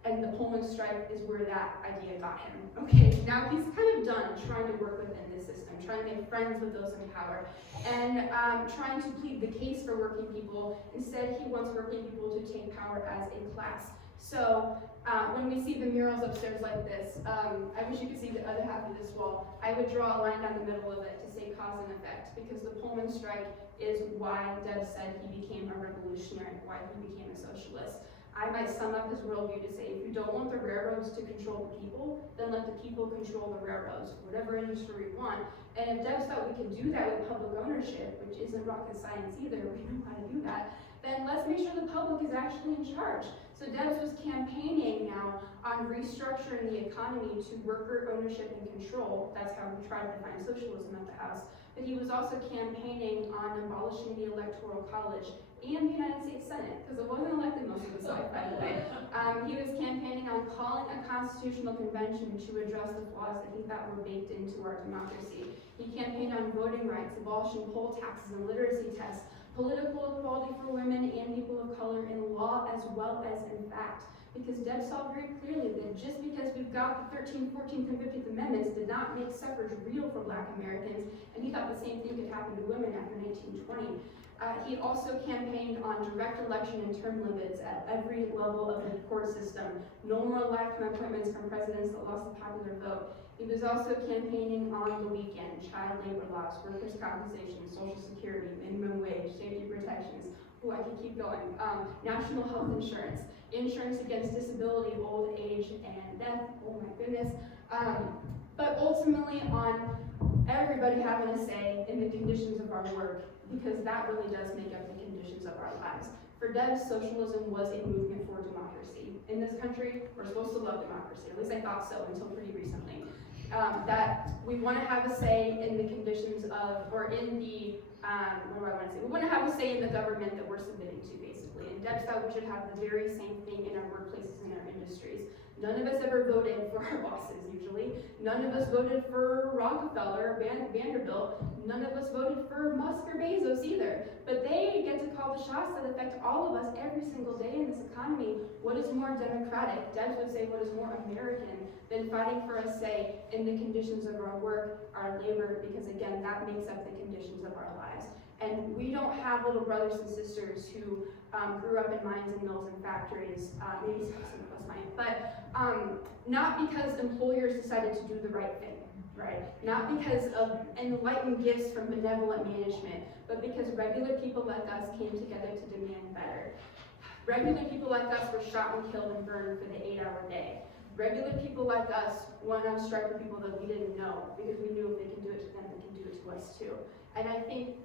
And the Pullman strike is where that idea got him. Okay, now he's kind of done trying to work within the system, trying to make friends with those in power, and trying to plead the case for working people. Instead, he wants working people to take power as a class. So when we see the murals upstairs like this, I wish you could see the other half of this wall. I would draw a line down the middle of it to say cause and effect, because the Pullman strike is why Debs said he became a revolutionary, why he became a socialist. I might sum up his worldview to say, if you don't want the railroads to control the people, then let the people control the railroads, whatever industry we want. And if Debs thought we could do that with public ownership, which isn't rocket science either, we know how to do that, then let's make sure the public is actually in charge. So Debs was campaigning now on restructuring the economy to worker ownership and control. That's how we tried to find socialism at the House. But he was also campaigning on abolishing the Electoral College and the United States Senate, because it wasn't elected most of his life, by the way. He was campaigning on calling a constitutional convention to address the flaws that he thought were baked into our democracy. He campaigned on voting rights, abolishing poll taxes and literacy tests, political equality for women and people of color in law as well as in fact. Because Debs saw very clearly that just because we've got the 13th, 14th, and 15th Amendments did not make suffrage real for Black Americans, and he thought the same thing could happen to women after 1920. He also campaigned on direct election and term limits at every level of the court system. No more lifetime appointments from presidents that lost the popular vote. He was also campaigning on the weekend, child labor laws, workers' compensation, social security, minimum wage, safety protections. Oh, I could keep going. National health insurance, insurance against disability, old age, and death. Oh my goodness. But ultimately on everybody having a say in the conditions of our work, because that really does make up the conditions of our lives. For Debs, socialism was a movement for democracy. In this country, we're supposed to love democracy, at least I thought so until pretty recently. That we want to have a say in the conditions of, or in the, we want to have a say in the government that we're submitting to, basically. And Debs thought we should have the very same thing in our workplaces and our industries. None of us ever voted for our bosses, usually. None of us voted for Rockefeller or Vanderbilt. None of us voted for Musk or Bezos either. But they get to call the shots that affect all of us every single day in this economy. What is more democratic? Debs would say what is more American than fighting for a say in the conditions of our work, our labor, because again, that makes up the conditions of our lives. And we don't have little brothers and sisters who grew up in mines and mills and factories, maybe some of us might, but not because employers decided to do the right thing, right? Not because of enlightened gifts from benevolent management, but because regular people like us came together to demand better. Regular people like us were shot and killed and burned for the 8-hour day. Regular people like us went on strike with people that we didn't know, because we knew if they can do it to them, they can do it to us too. And I think,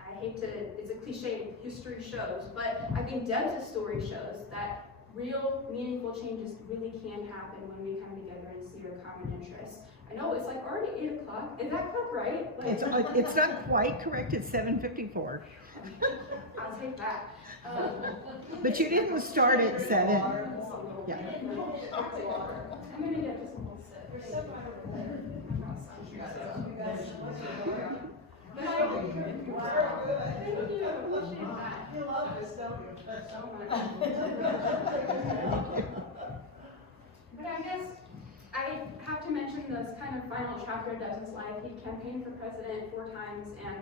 I hate to, it's a cliche, history shows, but I think Debs' story shows that real, meaningful changes really can happen when we come together and see our common interests. I know it's like already 8 o'clock. Is that correct, right? Like, It's not quite correct, it's 7:54. I'll take that. But you didn't start at 7. Yeah. I'm gonna get this one sip. There's some right over there. But I, thank you. Appreciate that. You love this, don't you? Oh my God. But I guess I have to mention this kind of final chapter of Debs' life. He campaigned for president 4 times and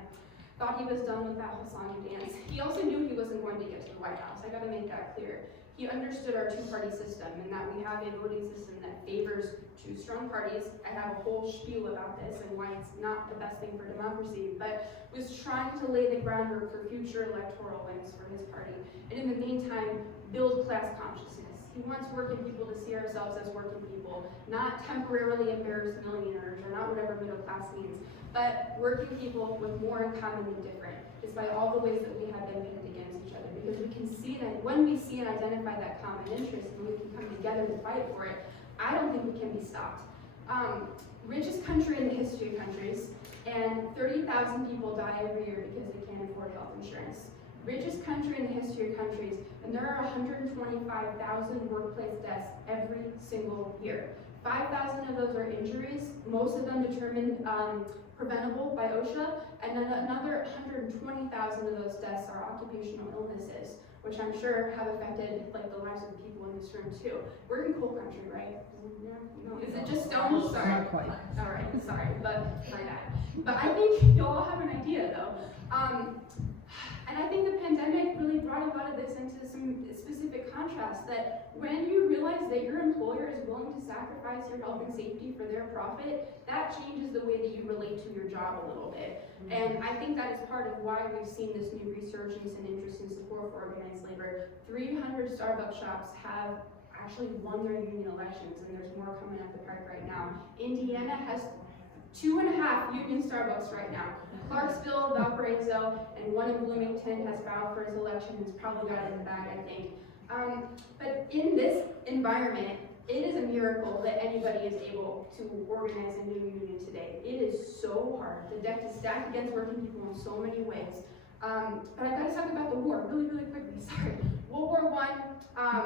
thought he was done with that whole song and dance. He also knew he wasn't going to get to the White House. I gotta make that clear. He understood our 2-party system and that we have a voting system that favors 2 strong parties. I have a whole spiel about this and why it's not the best thing for democracy, but was trying to lay the groundwork for future electoral wins for his party. And in the meantime, build class consciousness. He wants working people to see ourselves as working people, not temporarily embarrassed millionaires or not whatever middle class means, but working people with more in common than different, despite all the ways that we have been pitted against each other. Because we can see that when we see and identify that common interest and we can come together to fight for it, I don't think we can be stopped. Richest country in the history of countries, and 30,000 people die every year because they can't afford health insurance. Richest country in the history of countries, and there are 125,000 workplace deaths every single year. 5,000 of those are injuries, most of them determined preventable by OSHA, and then another 120,000 of those deaths are occupational illnesses, which I'm sure have affected like the lives of the people in this room too. We're in coal country, right? No, is it just stone? Sorry. Not quite. All right, sorry, but my bad. But I think you all have an idea though. And I think the pandemic really brought a lot of this into some specific contrast, that when you realize that your employer is willing to sacrifice your health and safety for their profit, that changes the way that you relate to your job a little bit. And I think that is part of why we've seen this new resurgence and interest in support for organized labor. 300 Starbucks shops have actually won their union elections, and there's more coming up the pike right now. Indiana has 2.5 union Starbucks right now. Clarksville, Valparaiso, and one in Bloomington has filed for his election and has probably got it in the bag, I think. But in this environment, it is a miracle that anybody is able to organize a new union today. It is so hard. The deck is stacked against working people in so many ways. But I've got to talk about the war really, really quickly. Sorry. World War I.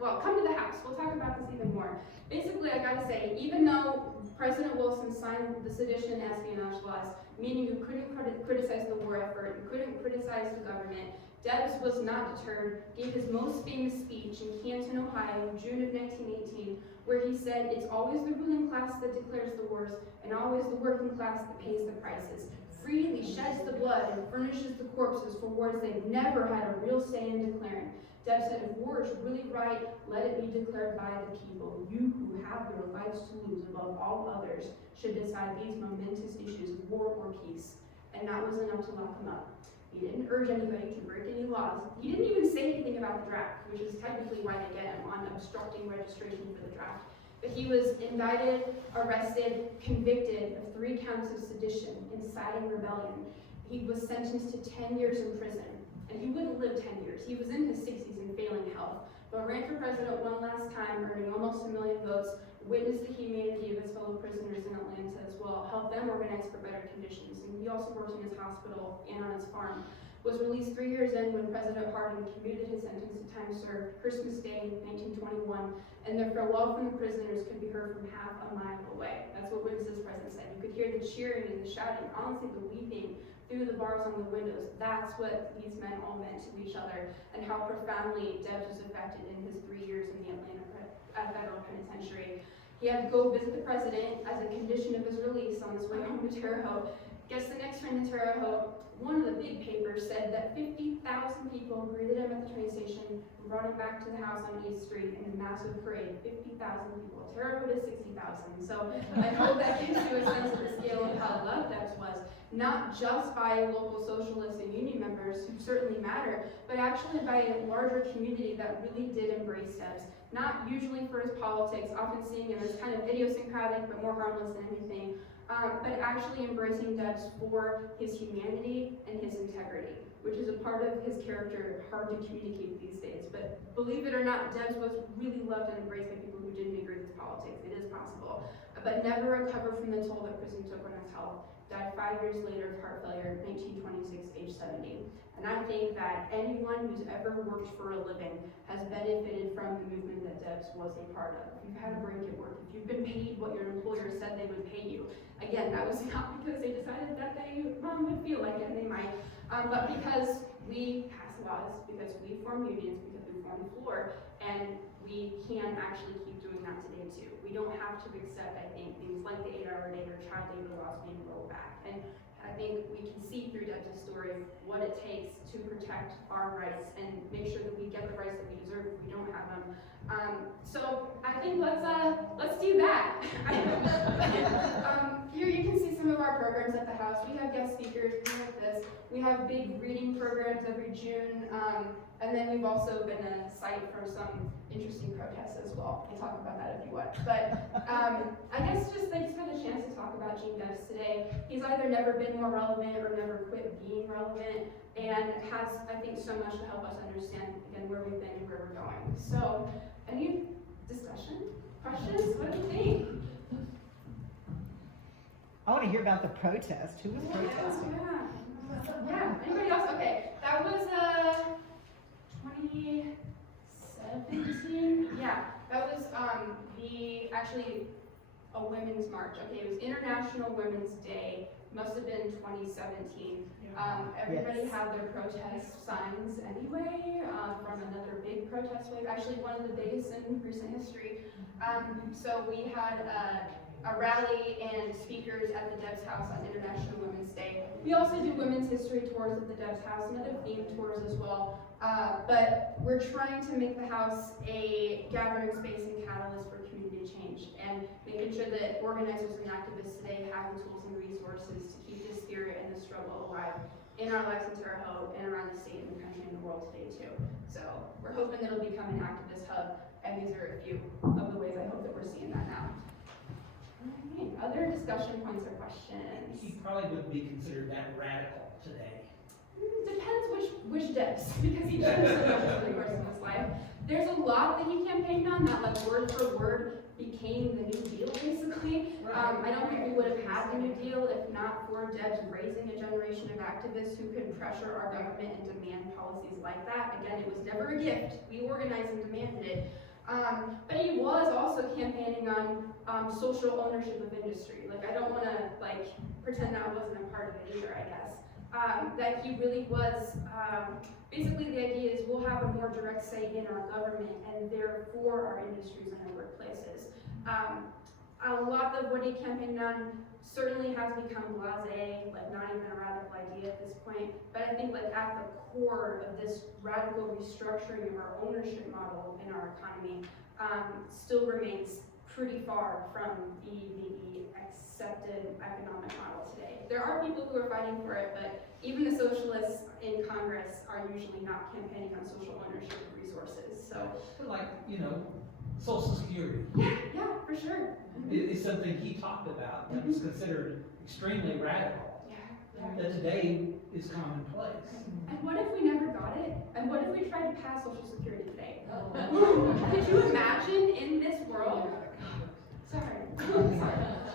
Well, come to the house. We'll talk about this even more. Basically, I gotta say, even though President Wilson signed the sedition and espionage laws, meaning you couldn't criticize the war effort, you couldn't criticize the government, Debs was not deterred, gave his most famous speech in Canton, Ohio, June of 1918, where he said, "It's always the ruling class that declares the wars, and always the working class that pays the prices. freely sheds the blood and furnishes the corpses for wars they've never had a real say in declaring. Debs said, if war is really right, let it be declared by the people. You who have your lives to lose above all others should decide these momentous issues of war or peace. And that was enough to lock him up. He didn't urge anybody to break any laws. He didn't even say anything about the draft, which is technically why they get him on obstructing registration for the draft. But he was indicted, arrested, convicted of 3 counts of sedition, inciting rebellion. He was sentenced to 10 years in prison. And he wouldn't live 10 years. He was in his 60s and failing health, but ran for president one last time, earning almost 1 million votes, witnessed the humanity of his fellow prisoners in Atlanta as well, helped them organize for better conditions, and he also worked in his hospital and on his farm. Was released 3 years in when President Harding commuted his sentence to time served Christmas Day 1921, and their farewell from the prisoners could be heard from half a mile away. That's what witnesses present said. You could hear the cheering and the shouting, honestly the weeping through the bars on the windows. That's what these men all meant to each other, and how profoundly Debs was affected in his 3 years in the Atlanta Federal Penitentiary. He had to go visit the president as a condition of his release on his way home to Terre Haute. Guess the next train to Terre Haute, one of the big papers said that 50,000 people greeted him at the train station, brought him back to the house on East Street in a massive parade. 50,000 people. Terre Haute is 60,000. So I hope that gives you a sense of the scale of how loved Debs was, not just by local socialists and union members who certainly matter, but actually by a larger community that really did embrace Debs. Not usually for his politics, often seeing him as kind of idiosyncratic but more harmless than anything, but actually embracing Debs for his humanity and his integrity, which is a part of his character hard to communicate these days. But believe it or not, Debs was really loved and embraced by people who didn't agree with his politics. It is possible, but never recovered from the toll that prison took on his health. Died 5 years later of heart failure, 1926, age 70. And I think that anyone who's ever worked for a living has benefited from the movement that Debs was a part of. If you've had a break at work, if you've been paid what your employer said they would pay you, again, that was not because they decided that they would feel like it, and they might, but because we pass laws, because we form unions, because we form the floor, and we can actually keep doing that today too. We don't have to accept, I think, things like the 8-hour day or child labor laws being rolled back. And I think we can see through Debs' story what it takes to protect our rights and make sure that we get the rights that we deserve if we don't have them. So I think let's do that. Here you can see some of our programs at the house. We have guest speakers, things like this. We have big reading programs every June, and then we've also been a site for some interesting protests as well. We'll talk about that if you want. But I guess just thanks for the chance to talk about Gene Debs today. He's either never been more relevant or never quit being relevant, and has, I think, so much to help us understand, again, where we've been and where we're going. So, any discussion? Questions? What do you think? I want to hear about the protest. Who was protesting? Yeah. Anybody else? Okay. That was 2017. Yeah. That was actually a women's march. Okay. It was International Women's Day. Must have been 2017. Everybody Yes. had their protest signs anyway, from another big protest wave, actually one of the biggest in recent history. So we had a rally and speakers at the Debs House on International Women's Day. We also do women's history tours at the Debs House and other themed tours as well. But we're trying to make the house a gathering space and catalyst for community change, and making sure that organizers and activists today have the tools and resources to keep this spirit and the struggle alive in our lives in Terre Haute and around the state and the country and the world today too. So we're hoping that it'll become an activist hub, and these are a few of the ways I hope that we're seeing that now. Alright, other discussion points or questions? He probably wouldn't be considered that radical today. Depends which Debs, because he changed so much over the course of his life. There's a lot that he campaigned on that, like, word for word became the New Deal, basically. I don't think we would have had the New Deal if not for Debs raising a generation of activists who could pressure our government and demand policies like that. Again, it was never a gift. We organized and demanded it. But he was also campaigning on social ownership of industry. Like, I don't want to, like, pretend that wasn't a part of it either, I guess. That he really was, basically the idea is we'll have a more direct say in our government and therefore our industries and our workplaces. a lot of what he campaigned on certainly has become blasé, like not even a radical idea at this point. But I think like at the core of this radical restructuring of our ownership model in our economy still remains pretty far from the maybe accepted economic model today. There are people who are fighting for it, but even the socialists in Congress are usually not campaigning on social ownership of resources. So, Like, Social Security yeah, for sure. is something he talked about that was considered extremely radical, Yeah. that today is commonplace. And what if we never got it? And what if we tried to pass Social Security today? Could you imagine in this world? Sorry.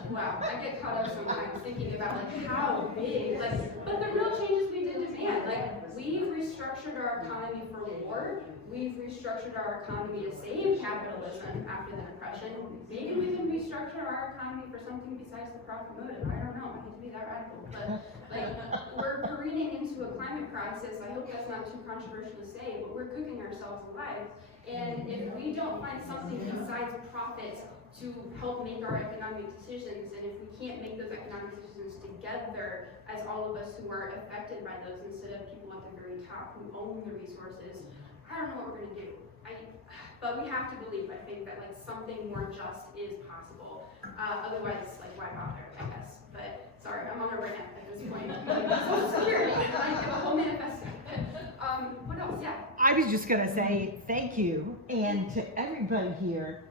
Wow, I get caught up sometimes thinking about like how big, but the real changes we did demand, we've restructured our economy for war. We've restructured our economy to save capitalism after the Depression. Maybe we can restructure our economy for something besides the profit motive. I don't know. I hate to be that radical, but we're careening into a climate crisis. I hope that's not too controversial to say, but we're cooking ourselves alive. And if we don't find something besides profit to help make our economic decisions, and if we can't make those economic decisions together as all of us who are affected by those instead of people at the very top who own the resources, I don't know what we're gonna do. But we have to believe, I think, that something more just is possible. Otherwise, why bother, I guess. But sorry, I'm on a rant at this point. Social Security, the whole manifesto. What else? Yeah. I was just gonna say thank you, and to everybody here,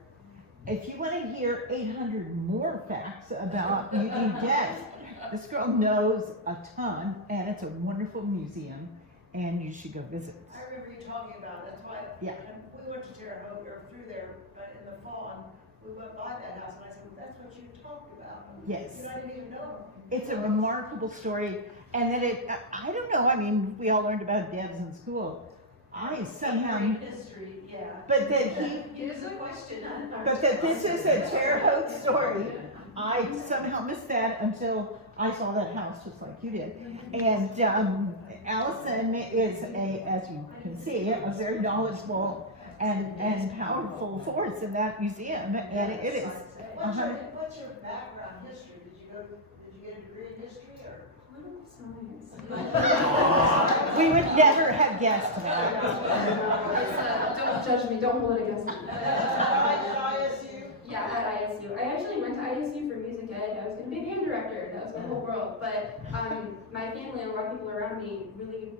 if you wanna hear 800 more facts about Eugene Debs, this girl knows a ton, and it's a wonderful museum, and you should go visit. I remember you talking about it, that's why. Yeah. And we went to Terre Haute, or through there, but in the fall, and we went by that house, and I said, well, that's what you talked about. And, Yes. I didn't even know. It's a remarkable story, and that I don't know, I mean, we all learned about Debs in school. I somehow, History, yeah. but that he, It is a question. but that this is a Terre Haute story, I somehow missed that until I saw that house just like you did. And Allison is as you can see, a very knowledgeable and powerful force in that museum, and it is. What's your background history? Did you get a degree in history or? Political science. We would never have guessed that. Don't judge me, don't hold it against me. ISU? Yeah, at ISU. I actually went to ISU for music ed. I was going to be a band director. That was my whole world. But my family and a lot of people around me really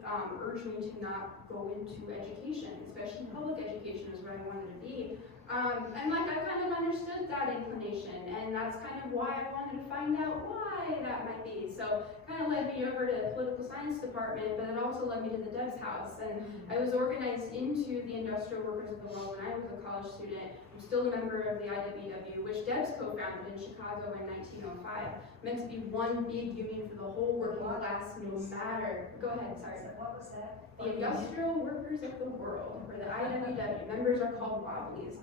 urged me to not go into education, especially public education is what I wanted to be. And I kind of understood that inclination, and that's kind of why I wanted to find out why that might be. So kind of led me over to the political science department, but it also led me to the Debs house. And I was organized into the Industrial Workers of the World when I was a college student. I'm still a member of the IWW, which Debs co-founded in Chicago in 1905, meant to be one big union for the whole working class, no matter. Go ahead, sorry. What was that? The Industrial Workers of the World, or the IWW. Members are called Wobblies.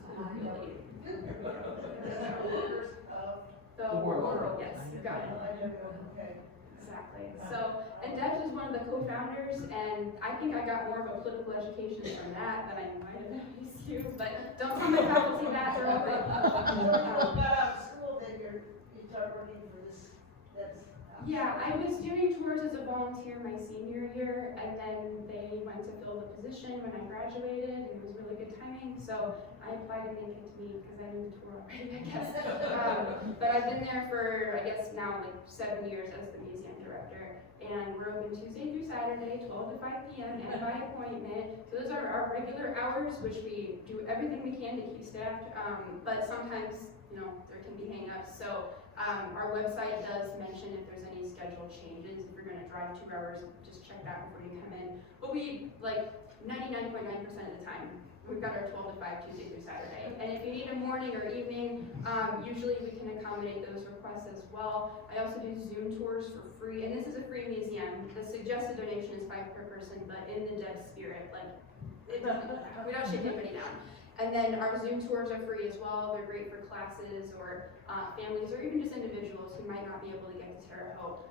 The world, yes, you got it. Okay. Exactly. So, and Debs is one of the co-founders, and I think I got more of a political education from that than I might have at ASU, but don't tell my faculty that, they're all great. When you got out of school, then you started working for this, Yeah, I was doing tours as a volunteer my senior year, and then they went to fill the position when I graduated, and it was really good timing, so I applied and they picked me because I knew the tour already, I guess. But I've been there for, I guess now 7 years as the museum director, and we're open Tuesday through Saturday, 12 to 5 p.m. and by appointment. So those are our regular hours, which we do everything we can to keep staffed, but sometimes, there can be hang-ups. So our website does mention if there's any schedule changes. If you're gonna drive 2 hours, just check that before you come in. But we, 99.9% of the time, we've got our 12 to 5 Tuesday through Saturday. And if you need a morning or evening, usually we can accommodate those requests as well. I also do Zoom tours for free, and this is a free museum. The suggested donation is $5 per person, but in the Debs spirit, it doesn't, we don't shake anybody down. And then our Zoom tours are free as well. They're great for classes or families or even just individuals who might not be able to get to Terre Haute.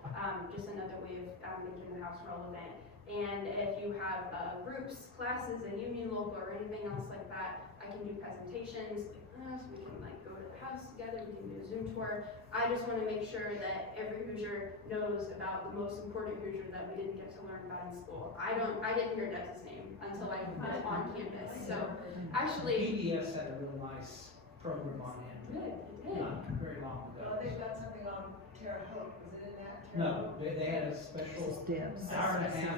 Just another way of making the house relevant. And if you have groups, classes, a union local, or anything else like that, I can do presentations. So we can go to the house together, we can do a Zoom tour. I just wanna make sure that every Hoosier knows about the most important Hoosier that we didn't get to learn about in school. I didn't hear Debs' name until I was on campus, so actually, PBS had a real nice program on him, it did. not very long Well, ago. they've got something on Terre Haute, was it in that? Terre No, Haute? they had a This is special Debs. hour and a half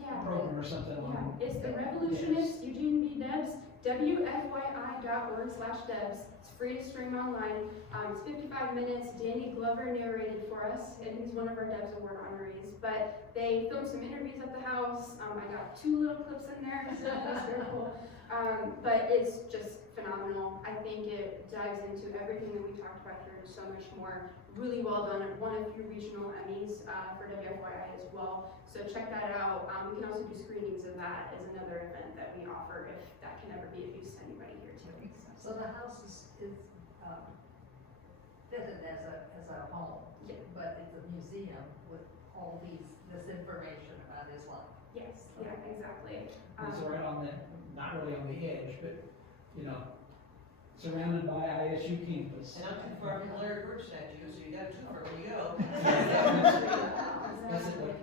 Yeah. program or something Yeah, on. it's the Revolutionist Eugene V. Debs, WFYI.org/Debs. It's free to stream online. It's 55 minutes. Danny Glover narrated for us, and he's one of our Debs Award honorees. But they filmed some interviews at the house. I got 2 little clips in there, so that's very cool. But it's just phenomenal. I think it dives into everything that we talked about here and so much more. Really well done. It won a few regional Emmys for WFYI as well. So check that out. We can also do screenings of that as another event that we offer if that can ever be of use to anybody here too. So the house is fitted as a home, Yeah. but it's a museum with all this information about Islam. Yes, yeah, exactly. It's right on the, not really on the edge, but, you know, surrounded by ISU campus. And not too far from Larry Bird statue, so you got 2 where you go. That's it, like,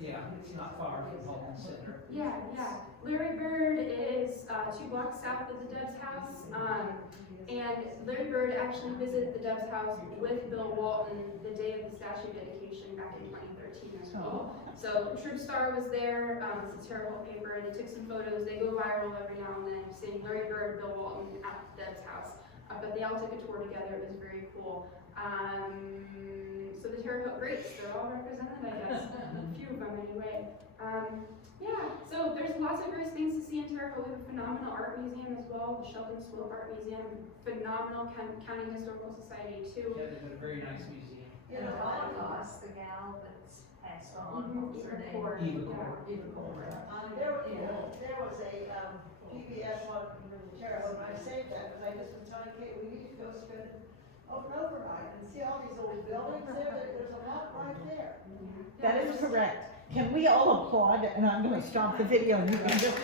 yeah, it's not far from Holland Center. Yeah, yeah. Larry Bird is 2 blocks south of the Debs house. And Larry Bird actually visited the Debs house with Bill Walton the day of the statue dedication back in 2013 as well. So Troop Star was there, it's a Terre Haute paper, and they took some photos. They go viral every now and then, seeing Larry Bird, Bill Walton at the Debs house. But they all took a tour together. It was very cool. So the Terre Haute greats, they're all represented, I guess. A few of them anyway. Yeah, so there's lots of great things to see in Terre Haute. We have a phenomenal art museum as well, the Sheldon Swope Art Museum. Phenomenal County Historical Society too. Yeah, they've got a very nice museum. And the Holocaust, the gal that's passed on, what was her name? Core, Eva yeah. Core. Eva Core. There was a, PBS on Terre Haute, and I saved that, because I just was telling Kate, we need to go spend an overnight and see all these old buildings there, there's a lot right there. That is correct. Can we all applaud? And I'm gonna stop the video and you can just.